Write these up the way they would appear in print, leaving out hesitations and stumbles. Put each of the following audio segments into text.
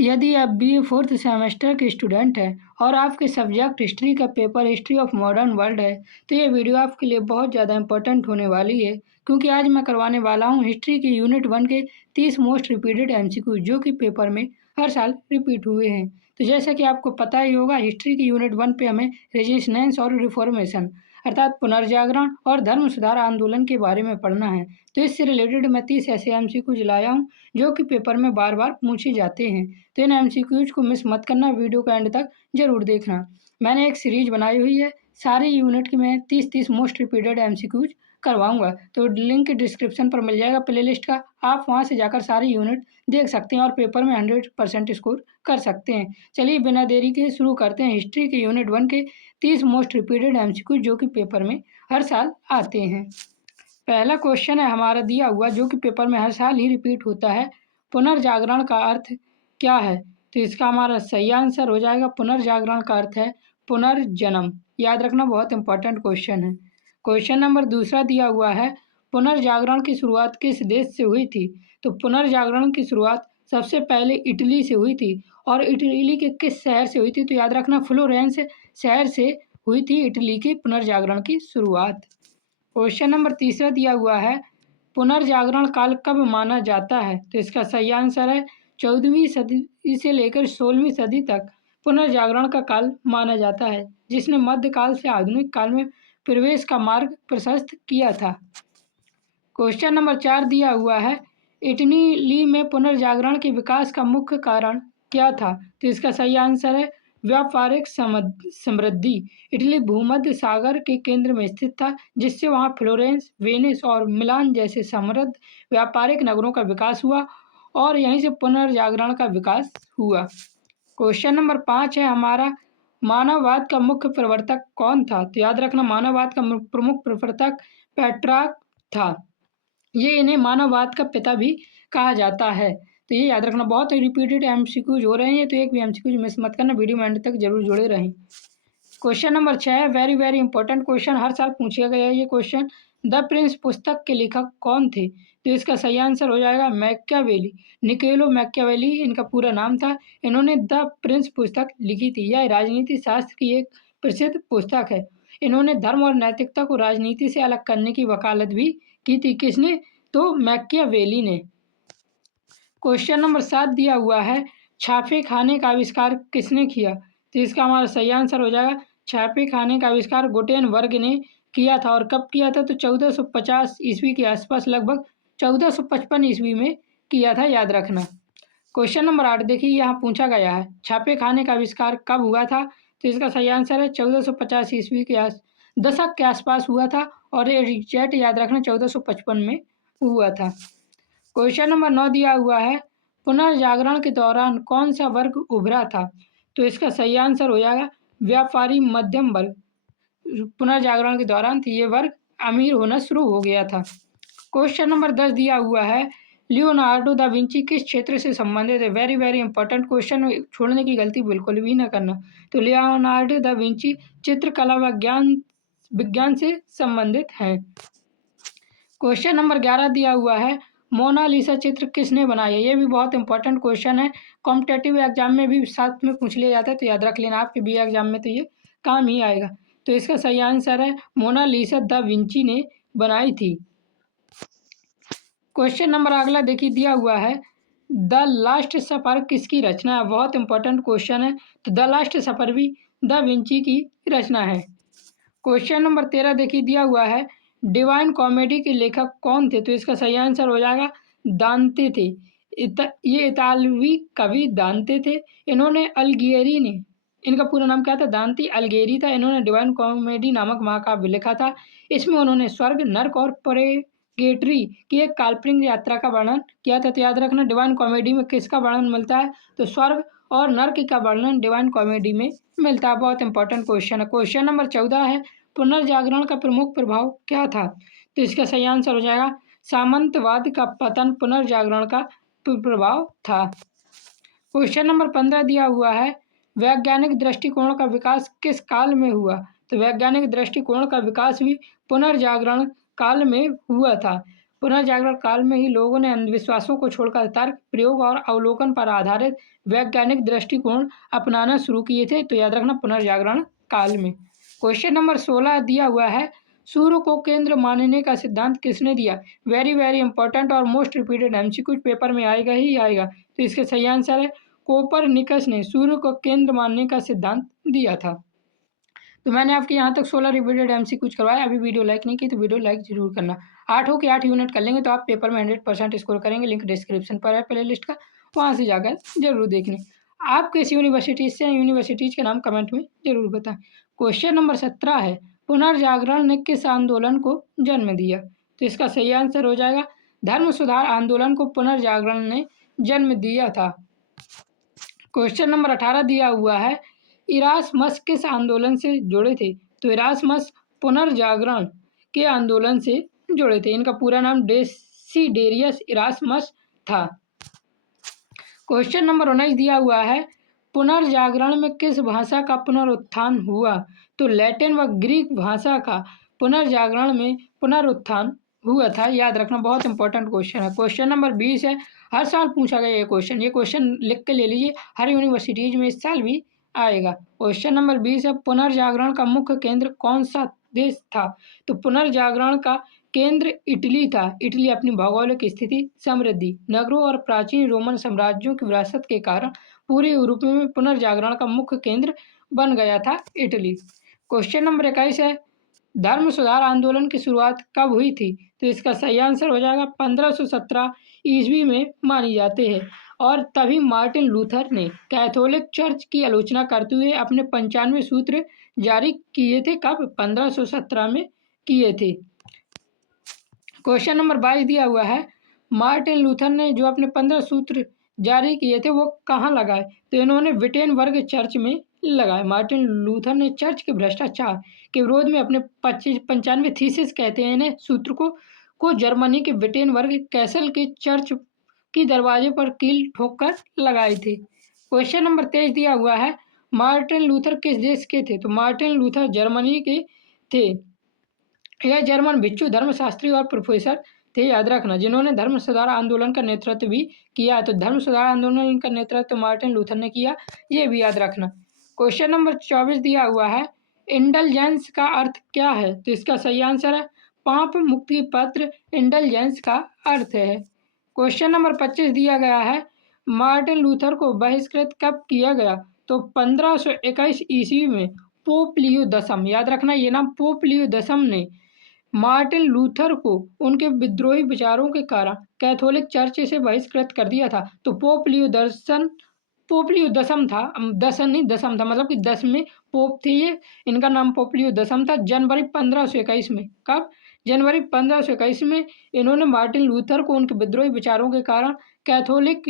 यदि आप BA fourth semester के स्टूडेंट हैं और आपके सब्जेक्ट हिस्ट्री का paper history of modern world है, तो ये वीडियो आपके लिए बहुत ज़्यादा इंपॉर्टेंट होने वाली है, क्योंकि आज मैं करवाने वाला हूँ हिस्ट्री के यूनिट 1 के 30 मोस्ट रिपीटेड MCQ जो कि पेपर में हर साल रिपीट हुए हैं। तो जैसा कि आपको पता ही होगा, हिस्ट्री के यूनिट 1 पे हमें रेजिस्टेंस और रिफॉर्मेशन अर्थात पुनर्जागरण और धर्म सुधार आंदोलन के बारे में पढ़ना है। तो इससे रिलेटेड मैं 30 ऐसे MCQ लाया हूँ जो कि पेपर में बार बार पूछे जाते हैं। तो इन MCQs को मिस मत करना, वीडियो का एंड तक जरूर देखना। मैंने एक सीरीज बनाई हुई है, सारे यूनिट की मैं 30 मोस्ट रिपीटेड MCQs करवाऊंगा। तो लिंक डिस्क्रिप्शन पर मिल जाएगा प्लेलिस्ट का, आप वहां से जाकर सारे यूनिट देख सकते हैं और पेपर में 100% स्कोर कर सकते हैं। चलिए बिना देरी के शुरू करते हैं हिस्ट्री के यूनिट 1 के 30 मोस्ट रिपीटेड MCQ जो कि पेपर में हर साल आते हैं। पहला क्वेश्चन है हमारा दिया हुआ, जो कि पेपर में हर साल ही रिपीट होता है। पुनर्जागरण का अर्थ क्या है? तो इसका हमारा सही आंसर हो जाएगा, पुनर्जागरण का अर्थ है पुनर्जन्म। याद रखना, बहुत इंपॉर्टेंट क्वेश्चन है। क्वेश्चन नंबर दूसरा दिया हुआ है, पुनर्जागरण की शुरुआत किस देश से हुई थी? तो पुनर्जागरण की शुरुआत सबसे पहले इटली से हुई थी, और इटली के किस शहर से हुई थी? तो याद रखना, फ्लोरेंस शहर से हुई थी इटली के पुनर्जागरण की शुरुआत। क्वेश्चन नंबर तीसरा दिया हुआ है, पुनर्जागरण काल कब माना जाता है? तो इसका सही आंसर है 14वीं सदी से लेकर 16वीं सदी तक पुनर्जागरण का काल माना जाता है, जिसने मध्यकाल से आधुनिक काल में प्रवेश का मार्ग प्रशस्त किया था। क्वेश्चन नंबर 4 दिया हुआ है, इटली में पुनर्जागरण के विकास का मुख्य कारण क्या था? तो इसका सही आंसर है व्यापारिक समृद्धि। इटली भूमध्य सागर के केंद्र में स्थित था, जिससे वहां फ्लोरेंस, वेनिस और मिलान जैसे समृद्ध व्यापारिक नगरों का विकास हुआ, और यहीं से पुनर्जागरण का विकास हुआ। क्वेश्चन नंबर 5 है हमारा, मानववाद का मुख्य प्रवर्तक कौन था? तो याद रखना, मानववाद का प्रमुख प्रवर्तक पेट्रार्क था। ये इन्हें मानववाद का पिता भी कहा जाता है। तो ये याद रखना, बहुत रिपीटेड MCQs हो रहे हैं, तो एक भी MCQ मिस मत करना, वीडियो में एंड तक जरूर जुड़े रहें। Question number 6 very very important question, हर साल पूछा गया है ये क्वेश्चन। द प्रिंस पुस्तक के लेखक कौन थे? तो इसका सही आंसर हो जाएगा मैकियावेली। निकोलो मैकियावेली इनका पूरा नाम था। इन्होंने द प्रिंस पुस्तक लिखी थी। यह राजनीति शास्त्र की एक प्रसिद्ध पुस्तक है। इन्होंने धर्म और नैतिकता को राजनीति से अलग करने की वकालत भी की थी। किसने? तो मैकियावेली ने। क्वेश्चन नंबर 7 दिया हुआ है, छापे खाने का आविष्कार किसने किया? तो इसका हमारा सही आंसर हो जाएगा, छापे खाने का आविष्कार गुटेनबर्ग ने किया था। और कब किया था? तो 1450 ईस्वी के आसपास, लगभग 1455 ईस्वी में किया था, याद रखना। क्वेश्चन नंबर 8 देखिए, यहाँ पूछा गया है छापे खाने का आविष्कार कब हुआ था? तो इसका सही आंसर है 1450 ईस्वी के दशक के आसपास हुआ था, और ये एग्जैक्ट याद रखना 1455 में हुआ था। क्वेश्चन नंबर 9 दिया हुआ है, पुनर्जागरण के दौरान कौन सा वर्ग उभरा था? तो इसका सही आंसर हो जाएगा व्यापारी मध्यम वर्ग। पुनर्जागरण के दौरान ये वर्ग अमीर होना शुरू हो गया था। क्वेश्चन नंबर 10 दिया हुआ है, लियोनार्डो दा विंची किस क्षेत्र से संबंधित है? वेरी वेरी इंपॉर्टेंट क्वेश्चन, छोड़ने की गलती बिल्कुल भी ना करना। तो लियोनार्डो दा विंची चित्रकला विज्ञान से संबंधित हैं। क्वेश्चन नंबर 11 दिया हुआ है, मोनालिसा चित्र किसने बनाया? ये भी बहुत इंपॉर्टेंट क्वेश्चन है, कॉम्पिटेटिव एग्जाम में भी साथ में पूछ लिया जाता है, तो याद रख लेना, आपके BA एग्जाम में तो ये काम ही आएगा। तो इसका सही आंसर है मोनालिसा दा विंची ने बनाई थी। क्वेश्चन नंबर अगला देखिए दिया हुआ है, द लास्ट सफर किसकी रचना है? बहुत इंपॉर्टेंट क्वेश्चन है। तो द लास्ट सफर भी दा विंची की रचना है। क्वेश्चन नंबर 13 देखिए दिया हुआ है, डिवाइन कॉमेडी के लेखक कौन थे? तो इसका सही आंसर हो जाएगा दांते थे। ये इतालवी कवि दांते थे। इन्होंने अल्गियरी ने, इनका पूरा नाम क्या था? दांती अल्गेरी था। इन्होंने डिवाइन कॉमेडी नामक महाकाव्य लिखा था। इसमें उन्होंने स्वर्ग, नर्क और परेगेटरी की एक काल्पनिक यात्रा का वर्णन किया था। तो याद रखना, डिवाइन कॉमेडी में किसका वर्णन मिलता है? तो स्वर्ग और नर्क का वर्णन डिवाइन कॉमेडी में मिलता है। बहुत इंपॉर्टेंट क्वेश्चन है। क्वेश्चन नंबर 14 है, पुनर्जागरण का प्रमुख प्रभाव क्या था? तो इसका सही आंसर हो जाएगा सामंतवाद का पतन पुनर्जागरण का प्रभाव था। क्वेश्चन नंबर 15 दिया हुआ है, वैज्ञानिक दृष्टिकोण का विकास किस काल में हुआ? तो वैज्ञानिक दृष्टिकोण का विकास भी पुनर्जागरण काल में हुआ था। पुनर्जागरण काल में ही लोगों ने अंधविश्वासों को छोड़कर तर्क, प्रयोग और अवलोकन पर आधारित वैज्ञानिक दृष्टिकोण अपनाना शुरू किए थे। तो याद रखना पुनर्जागरण काल में। क्वेश्चन नंबर 16 दिया हुआ है, सूर्य को केंद्र मानने का सिद्धांत किसने दिया? वेरी वेरी इंपॉर्टेंट और मोस्ट रिपीटेड एमसीक्यू पेपर में आएगा ही आएगा। तो इसका सही आंसर है कोपरनिकस ने सूर्य को केंद्र मानने का सिद्धांत दिया था। तो मैंने आपके यहाँ तक 16 रिपीटेड एमसीक्यूज करवाया। अभी वीडियो लाइक नहीं की तो वीडियो लाइक जरूर करना। 8 के 8 यूनिट कर लेंगे तो आप पेपर में 100% स्कोर करेंगे। लिंक डिस्क्रिप्शन पर है प्ले लिस्ट का, वहाँ से जाकर जरूर देखने। आप किस यूनिवर्सिटीज से हैं, यूनिवर्सिटीज के नाम कमेंट में जरूर बताएं। क्वेश्चन नंबर 17 है, पुनर्जागरण ने किस आंदोलन को जन्म दिया? तो इसका सही आंसर हो जाएगा धर्म सुधार आंदोलन को पुनर्जागरण ने जन्म दिया था। क्वेश्चन नंबर 18 दिया हुआ है, इरास्मस किस आंदोलन से जुड़े थे? तो इरास्मस पुनर्जागरण के आंदोलन से जुड़े थे। इनका पूरा नाम डेसिडेरियस इरास्मस था। क्वेश्चन नंबर 19 दिया हुआ है, पुनर्जागरण में किस भाषा का पुनरुत्थान हुआ? तो लैटिन व ग्रीक भाषा का पुनर्जागरण में पुनरुत्थान हुआ था। याद रखना, बहुत इंपॉर्टेंट क्वेश्चन है। क्वेश्चन नंबर 20 है, हर साल पूछा गया ये क्वेश्चन लिख के ले लीजिए, हर यूनिवर्सिटीज में इस साल भी आएगा। क्वेश्चन नंबर 20 है, पुनर्जागरण का मुख्य केंद्र कौन सा देश था? तो पुनर्जागरण का केंद्र इटली था। इटली अपनी भौगोलिक स्थिति, समृद्धि, नगरों और प्राचीन रोमन साम्राज्यों की विरासत के कारण पूरे यूरोप में पुनर्जागरण का मुख्य केंद्र बन गया था इटली। क्वेश्चन नंबर 21 है, धर्म सुधार आंदोलन की शुरुआत कब हुई थी? तो इसका सही आंसर हो जाएगा 1517 ईस्वी में मानी जाते हैं। और तभी मार्टिन लूथर ने कैथोलिक चर्च की आलोचना करते हुए अपने 95 सूत्र जारी किए थे। कब? 1517 में किए थे। क्वेश्चन नंबर 22 दिया हुआ है, मार्टिन लूथर ने जो अपने 15 सूत्र जारी किए थे वो कहाँ लगाए? तो इन्होंने विटेनबर्ग चर्च में लगाए। मार्टिन लूथर ने चर्च के भ्रष्टाचार के विरोध में अपने 95 थीसिस कहते हैं इन्हें सूत्र को जर्मनी के विटेनबर्ग कैसल के चर्च की दरवाजे पर कील ठोक कर लगाए थे। क्वेश्चन नंबर 23 दिया हुआ है, मार्टिन लूथर किस देश के थे? तो मार्टिन लूथर जर्मनी के थे। यह जर्मन भिक्षु धर्मशास्त्री और प्रोफेसर थे, याद रखना, जिन्होंने धर्म सुधार आंदोलन का नेतृत्व भी किया। तो धर्म सुधार आंदोलन का नेतृत्व मार्टिन लूथर ने किया, ये भी याद रखना। क्वेश्चन नंबर 24 दिया हुआ है, इंडलजेंस का अर्थ क्या है? तो इसका सही आंसर है पाप मुक्ति पत्र इंडलजेंस का अर्थ है। क्वेश्चन नंबर 25 दिया गया है, मार्टिन लूथर को बहिष्कृत कब किया गया? तो 1521 ईस्वी में पोप लियो दसम, याद रखना ये नाम, पोप लियो दसम ने मार्टिन लूथर को उनके विद्रोही विचारों के कारण कैथोलिक चर्च से बहिष्कृत कर दिया था। तो पोप लियो दसम था, दसन नहीं दसम था, मतलब कि 10वें पोप थे ये। इनका नाम पोप लियो दसम था। जनवरी 1521 में, कब? जनवरी 1521 में इन्होंने मार्टिन लूथर को उनके विद्रोही विचारों के कारण कैथोलिक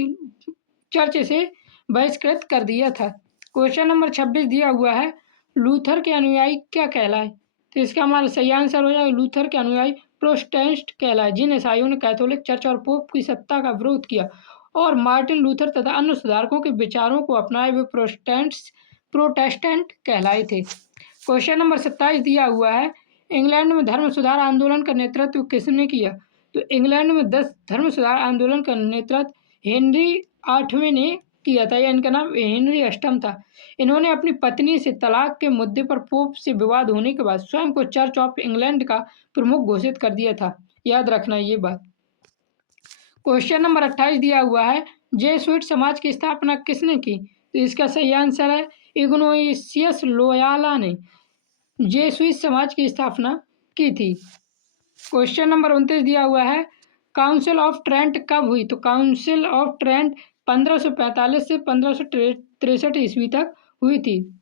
चर्च से बहिष्कृत कर दिया था। क्वेश्चन नंबर 26 दिया हुआ है, लूथर के अनुयायी क्या कहलाए? तो इसका हमारा सही आंसर हो जाएगा लूथर के अनुयायी प्रोटेस्टेंट कहलाए, जिन ईसाइयों ने कैथोलिक चर्च और पोप की सत्ता का विरोध किया और मार्टिन लूथर तथा अन्य सुधारकों के विचारों को अपनाए वे प्रोटेस्टेंट कहलाए थे। क्वेश्चन नंबर 27 दिया हुआ है, इंग्लैंड में धर्म सुधार आंदोलन का नेतृत्व किसने किया? तो इंग्लैंड में 10 धर्म सुधार आंदोलन का नेतृत्व हेनरी 8वें ने किया था, या इनका नाम हेनरी अष्टम था। इन्होंने अपनी पत्नी से तलाक के मुद्दे पर पोप से विवाद होने के बाद स्वयं को चर्च ऑफ इंग्लैंड का प्रमुख घोषित कर दिया था, याद रखना ये बात। क्वेश्चन नंबर 28 दिया हुआ है, जेसुइट समाज की स्थापना किसने की? तो इसका सही आंसर है इग्नातियस लोयाला ने जेसुइट समाज की स्थापना की थी। क्वेश्चन नंबर 29 दिया हुआ है, काउंसिल ऑफ ट्रेंट कब हुई? तो काउंसिल ऑफ ट्रेंट 1545 से 1563 ईस्वी तक हुई थी।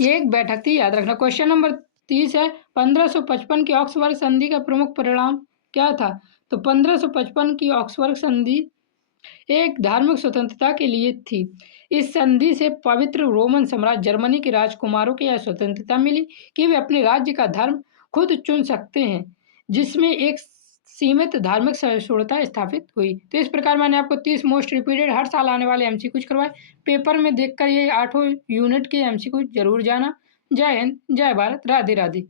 ये एक बैठक थी, याद रखना। क्वेश्चन नंबर 30 है, 1555 की ऑक्सफोर्ड संधि का प्रमुख परिणाम क्या था? तो 1555 की ऑक्सफोर्ड संधि एक धार्मिक स्वतंत्रता के लिए थी। इस संधि से पवित्र रोमन सम्राट जर्मनी के राजकुमारों को यह स्वतंत्रता मिली कि वे अपने राज्य का धर्म खुद चुन सकते हैं, जिसमें एक सीमित धार्मिक सहिष्णुता स्थापित हुई। तो इस प्रकार मैंने आपको 30 मोस्ट रिपीटेड हर साल आने वाले एमसीक्यूज करवाए। पेपर में देखकर ये 8 यूनिट के एमसीक्यूज जरूर जाना। जय हिंद, जय भारत, राधे राधे।